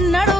Kannada